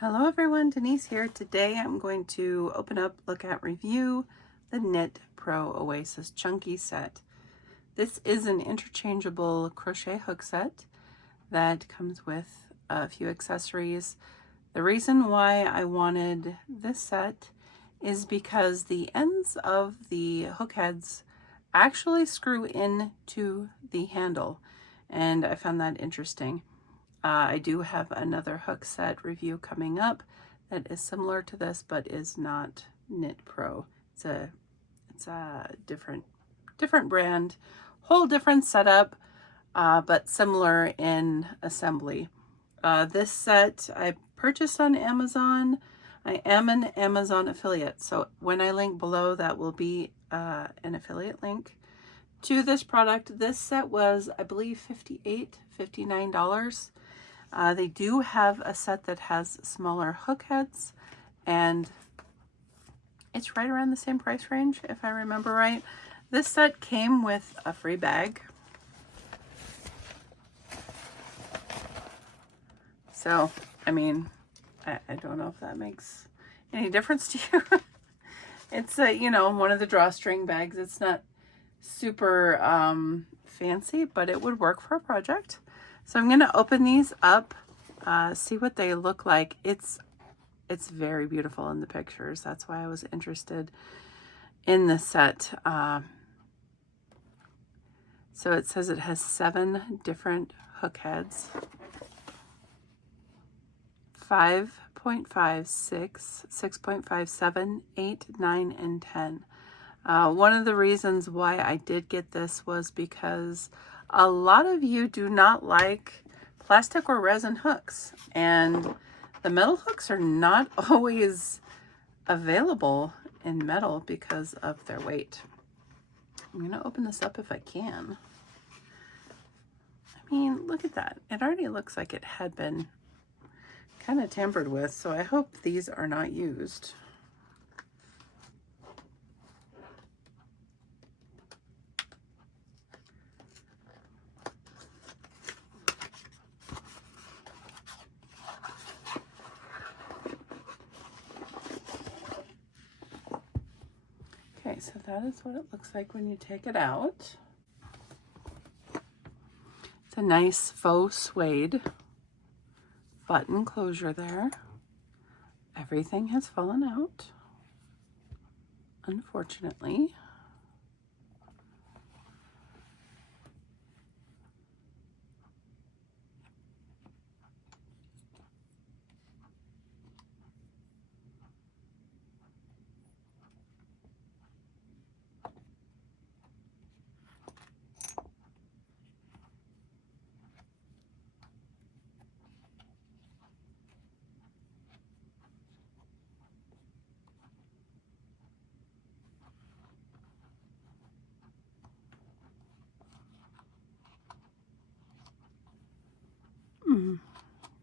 Hello everyone, Denise here. Today I'm going to open up, look at, review the KnitPro Oasis Chunky Set. This is an interchangeable crochet hook set that comes with a few accessories. The reason why I wanted this set is because the ends of the hook heads actually screw into the handle, and I found that interesting. I do have another hook set review coming up that is similar to this, but is not KnitPro. It's a different brand, whole different setup, but similar in assembly. This set I purchased on Amazon. I am an Amazon affiliate, so when I link below, that will be an affiliate link to this product. This set was, I believe, $59. They do have a set that has smaller hook heads, and it's right around the same price range, if I remember right. This set came with a free bag. So, I mean, I don't know if that makes any difference to you. It's you know, one of the drawstring bags. It's not super fancy, but it would work for a project. So I'm going to open these up, see what they look like. It's very beautiful in the pictures. That's why I was interested in the set. So it says it has 7 different hook heads. 5.5, 6, 6.5, 7, 8, 9, and 10. One of the reasons why I did get this was because a lot of you do not like plastic or resin hooks, and the metal hooks are not always available in metal because of their weight. I'm going to open this up if I can. I mean, look at that. It already looks like it had been kind of tampered with, so I hope these are not used. Okay, so that is what it looks like when you take it out. It's a nice faux suede button closure there. Everything has fallen out, unfortunately.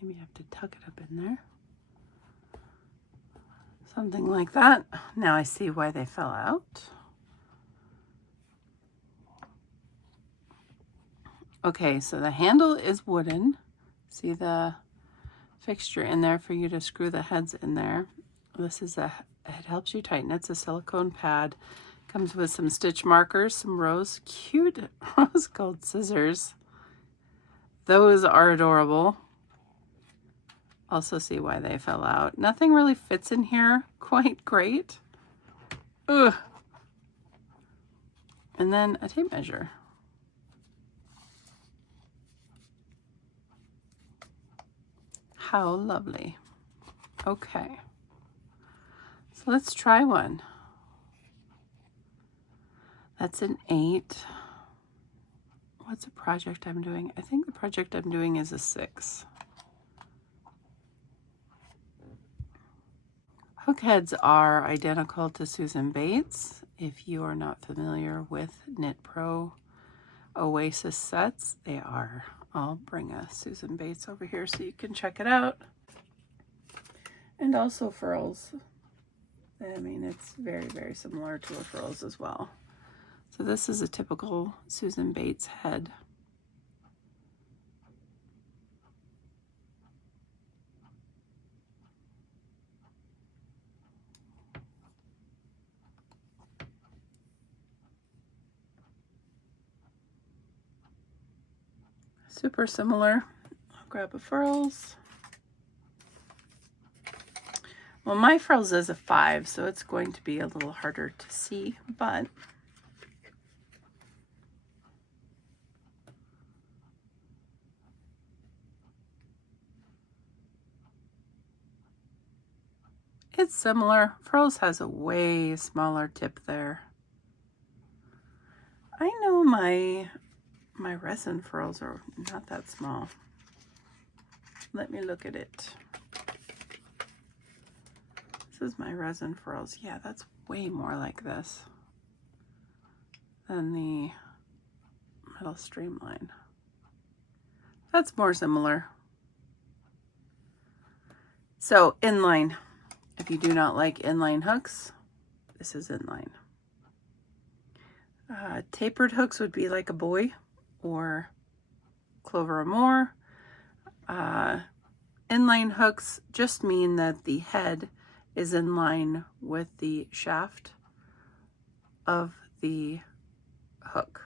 Maybe I have to tuck it up in there. Something like that. Now I see why they fell out. Okay, so the handle is wooden. See the fixture in there for you to screw the heads in there. This is it helps you tighten. It's a silicone pad. Comes with some stitch markers, some cute rose gold scissors. Those are adorable. Also see why they fell out. Nothing really fits in here quite great. Ugh. And then a tape measure. How lovely. Okay. So let's try one. That's an 8. What's a project I'm doing? I think the project I'm doing is a 6. Hook heads are identical to Susan Bates. If you are not familiar with KnitPro Oasis sets, they are. I'll bring a Susan Bates over here so you can check it out. And also furls. I mean, it's very, very similar to a furls as well. So this is a typical Susan Bates head. Super similar. I'll grab a furls. Well, my furls is a 5, so it's going to be a little harder to see, but it's similar. Furls has a way smaller tip there. I know my resin furls are not that small. Let me look at it. This is my resin furls. Yeah, that's way more like this than the metal streamline. That's more similar. So inline. If you do not like inline hooks, this is inline. Tapered hooks would be like a boy or Clover or More. Inline hooks just mean that the head is in line with the shaft of the hook.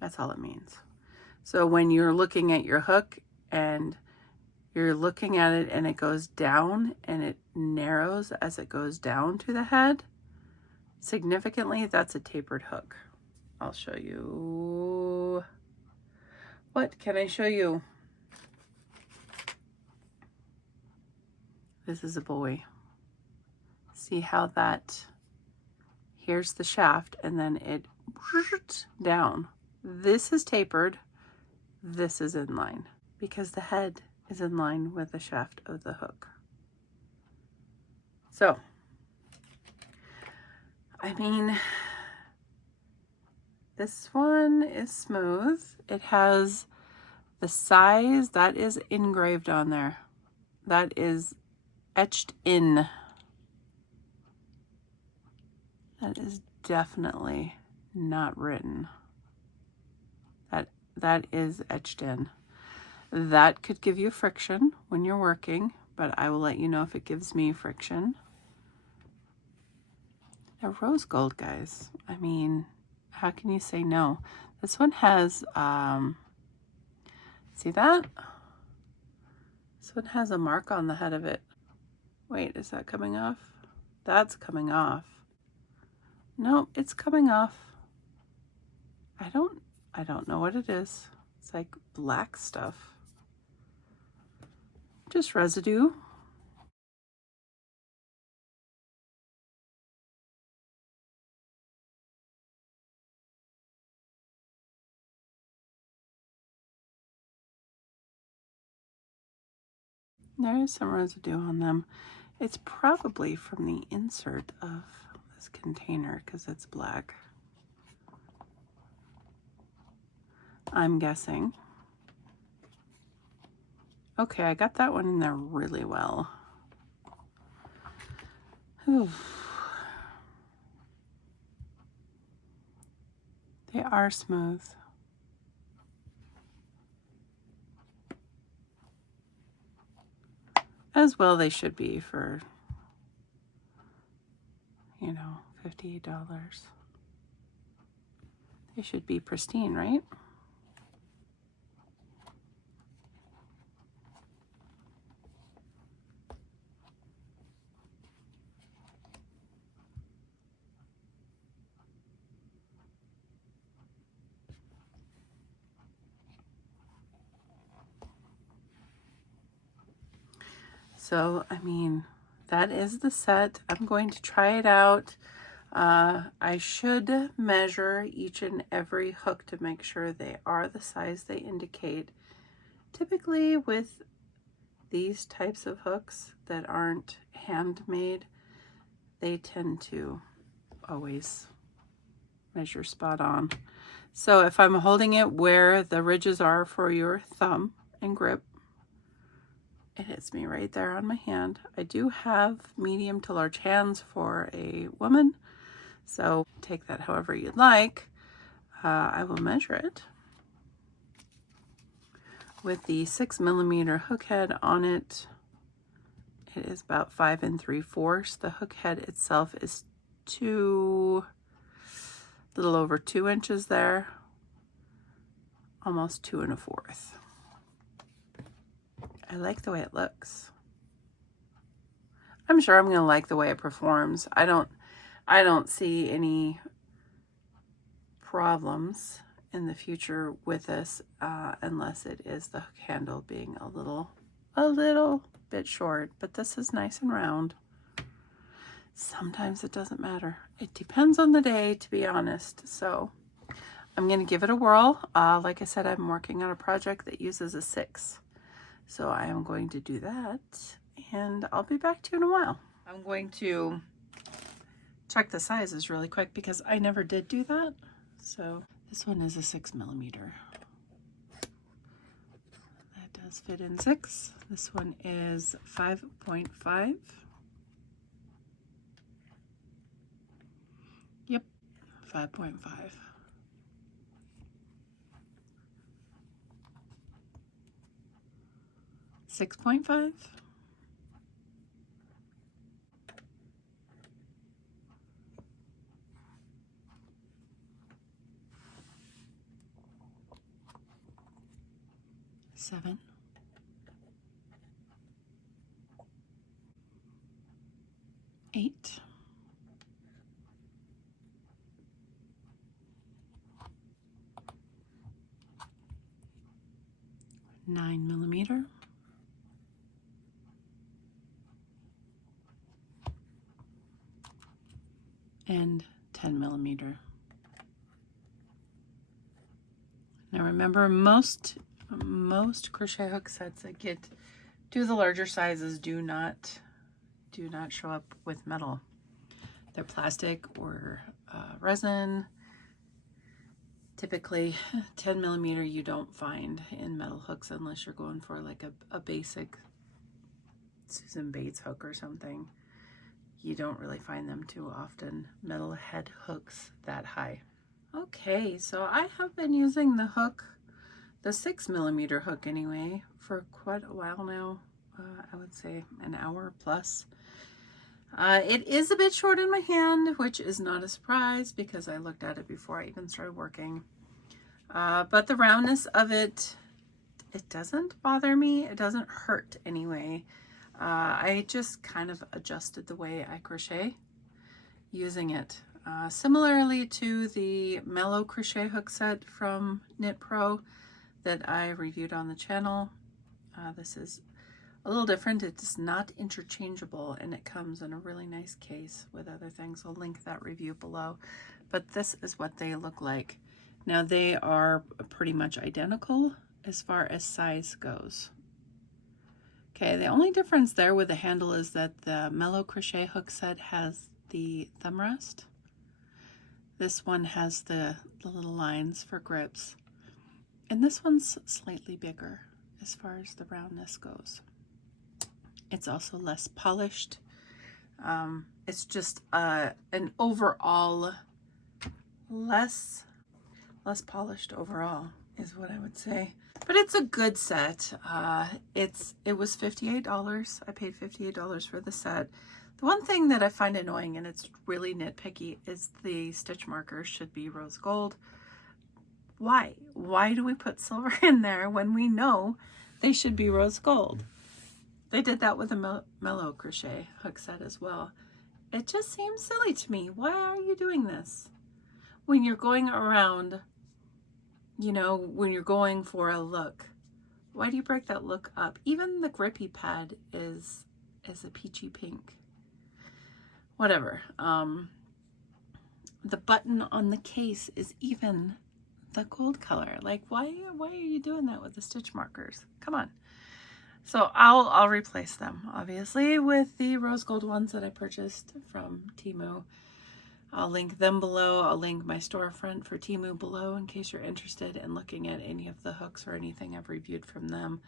That's all it means. So when you're looking at your hook and you're looking at it and it goes down and it narrows as it goes down to the head, significantly, that's a tapered hook. I'll show you. What can I show you? This is a boy. See how that, here's the shaft and then it down. This is tapered, this is in line because the head is in line with the shaft of the hook. So, I mean, this one is smooth. It has the size that is engraved on there. That is etched in. That is definitely not written. That is etched in. That could give you friction when you're working, but I will let you know if it gives me friction. They're rose gold, guys. I mean, how can you say no? This one has, see that? This one has a mark on the head of it. Wait, is that coming off? That's coming off. No, it's coming off. I don't know what it is. It's like black stuff. Just residue. There is some residue on them. It's probably from the insert of this container because it's black. I'm guessing. Okay, I got that one in there really well. Whew. They are smooth. As well they should be for, you know, $58. They should be pristine, right? So, I mean, that is the set. I'm going to try it out. I should measure each and every hook to make sure they are the size they indicate. Typically with these types of hooks that aren't handmade, they tend to always measure spot on. So if I'm holding it where the ridges are for your thumb and grip, it hits me right there on my hand. I do have medium to large hands for a woman, so take that however you'd like. I will measure it with the 6mm hook head on it. It is about 5 3/4. The hook head itself is a little over 2 inches there. almost 2 1/4. I like the way it looks. I'm sure I'm going to like the way it performs. I don't see any problems in the future with this unless it is the hook handle being a little bit short, but this is nice and round. Sometimes it doesn't matter. It depends on the day, to be honest. So I'm going to give it a whirl. Like I said, I'm working on a project that uses a 6. So I am going to do that, and I'll be back to you in a while. I'm going to check the sizes really quick because I never did do that. So this one is a 6mm. That does fit in 6. This one is 5.5. Yep, 5.5. 6.5. 7. 8. 9mm. And 10mm. Now remember, most crochet hook sets that do the larger sizes do not show up with metal. They're plastic or resin. Typically 10mm you don't find in metal hooks unless you're going for like a basic Susan Bates hook or something. You don't really find them too often, metal head hooks that high. Okay, so I have been using the hook, the 6mm hook anyway, for quite a while now. I would say an hour plus. It is a bit short in my hand, which is not a surprise because I looked at it before I even started working. But the roundness of it doesn't bother me. It doesn't hurt anyway. I just kind of adjusted the way I crochet using it. Similarly to the Mellow Crochet hook set from KnitPro that I reviewed on the channel. This is a little different. It's not interchangeable and it comes in a really nice case with other things. I'll link that review below. But this is what they look like. Now they are pretty much identical as far as size goes. Okay, the only difference there with the handle is that the Mellow Crochet hook set has the thumb rest. This one has the little lines for grips. And this one's slightly bigger as far as the roundness goes. It's also less polished. It's just an overall less polished overall is what I would say. But it's a good set. It was $58. I paid $58 for the set. The one thing that I find annoying, and it's really nitpicky, is the stitch markers should be rose gold. Why? Why do we put silver in there when we know they should be rose gold? They did that with a Mellow Crochet hook set as well. It just seems silly to me. Why are you doing this? When you're going around, you know, when you're going for a look, why do you break that look up? Even the grippy pad is a peachy pink. Whatever. The button on the case is even the gold color. Like, why are you doing that with the stitch markers? Come on. So I'll replace them, obviously, with the rose gold ones that I purchased from Temu. I'll link them below. I'll link my storefront for Temu below in case you're interested in looking at any of the hooks or anything I've reviewed from them.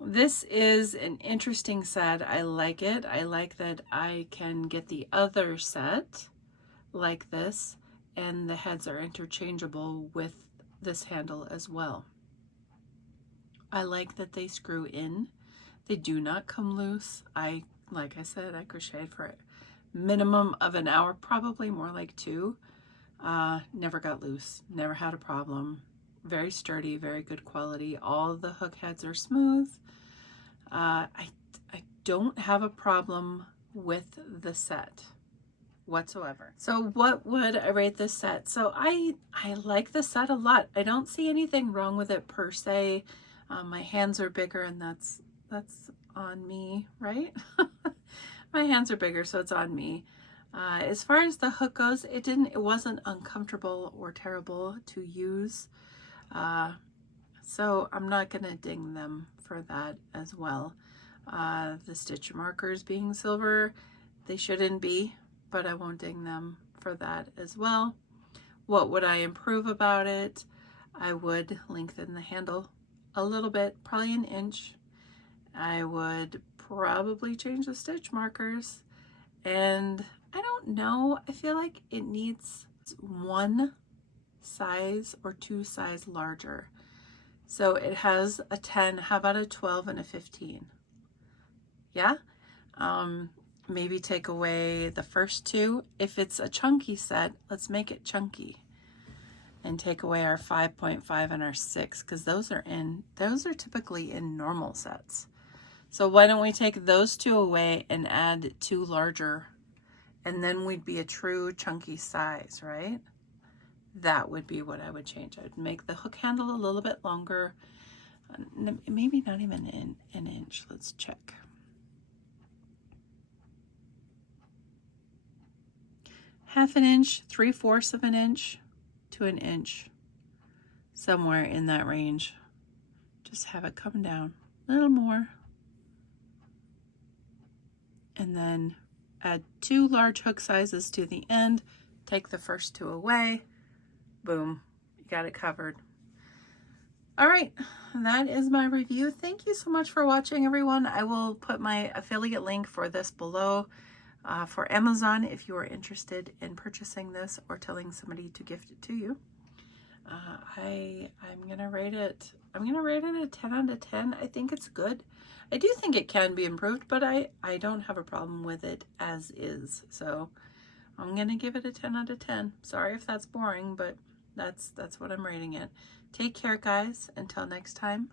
This is an interesting set. I like it. I like that I can get the other set like this, and the heads are interchangeable with this handle as well. I like that they screw in. They do not come loose. Like I said, I crocheted for a minimum of an hour, probably more like 2. Never got loose, never had a problem. very sturdy, very good quality. All the hook heads are smooth. I don't have a problem with the set whatsoever. So what would I rate this set? So I like the set a lot. I don't see anything wrong with it per se. My hands are bigger, and that's on me, right? My hands are bigger, so it's on me. As far as the hook goes, it wasn't uncomfortable or terrible to use. So I'm not gonna ding them for that as well. The stitch markers being silver, they shouldn't be, but I won't ding them for that as well. What would I improve about it? I would lengthen the handle a little bit, probably an inch. I would probably change the stitch markers, and I don't know, I feel like it needs one size or two size larger. So it has a 10, how about a 12 and a 15? Yeah? Maybe take away the first two. If it's a chunky set, let's make it chunky. And take away our 5.5 and our 6, because those are typically in normal sets. So why don't we take those two away and add two larger, and then we'd be a true chunky size, right? That would be what I would change. I'd make the hook handle a little bit longer, maybe not even an inch. Let's check. Half an inch, 3/4 of an inch to an inch, somewhere in that range. Just have it come down a little more. And then add two large hook sizes to the end. Take the first two away. Boom, you got it covered. All right, that is my review. Thank you so much for watching, everyone. I will put my affiliate link for this below for Amazon if you are interested in purchasing this or telling somebody to gift it to you. I'm gonna rate it a 10 out of 10. I think it's good. I do think it can be improved, but I don't have a problem with it as is. So I'm gonna give it a 10 out of 10. Sorry if that's boring, but that's what I'm rating it. Take care, guys. Until next time.